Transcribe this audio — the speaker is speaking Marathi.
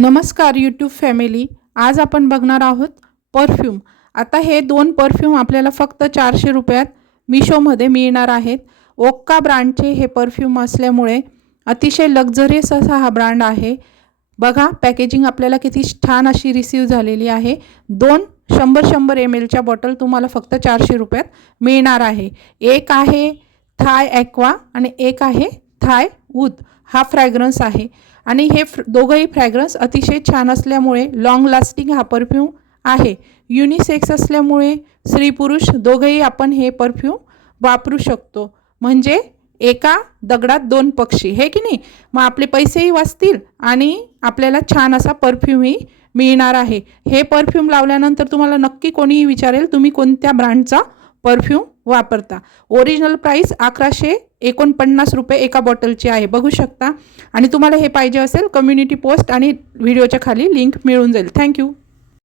नमस्कार यूट्यूब फॅमिली। आज आपण बघणार आहोत परफ्यूम। आता हे दोन परफ्यूम आपल्याला फक्त 400 रुपयात मीशोमध्ये मिळणार आहेत। ओक्का ब्रँडचे हे परफ्यूम असल्यामुळे अतिशय लक्झरियस असा हा ब्रँड आहे। बघा पॅकेजिंग आपल्याला किती छान अशी रिसीव झालेली आहे। दोन 100 ml च्या बॉटल तुम्हाला फक्त 400 रुपयात मिळणार आहे। एक आहे थाय ॲक्वा आणि एक आहे थाय वूड। हा फ्रॅग्रन्स आहे आणि हे दोघंही फ्रॅग्रन्स अतिशय छान असल्यामुळे लॉंग लास्टिंग हा परफ्यूम आहे। युनिसेक्स असल्यामुळे स्त्री पुरुष दोघंही आपण हे परफ्यूम वापरू शकतो। म्हणजे एका दगडात दोन पक्षी, हे की नाही। मग आपले पैसेही वाचतील आणि आपल्याला छान असा परफ्यूमही मिळणार आहे। हे परफ्यूम लावल्यानंतर तुम्हाला नक्की कोणीही विचारेल तुम्ही कोणत्या ब्रँडचा परफ्यूम वापरता। ओरिजिनल प्राइस 1149 रुपये एका बॉटलची आहे, बघू शकता। आणि तुम्हाला हे पाहिजे असेल कम्युनिटी पोस्ट आणि व्हिडिओच्या खाली लिंक मिळून जाईल। थँक्यू।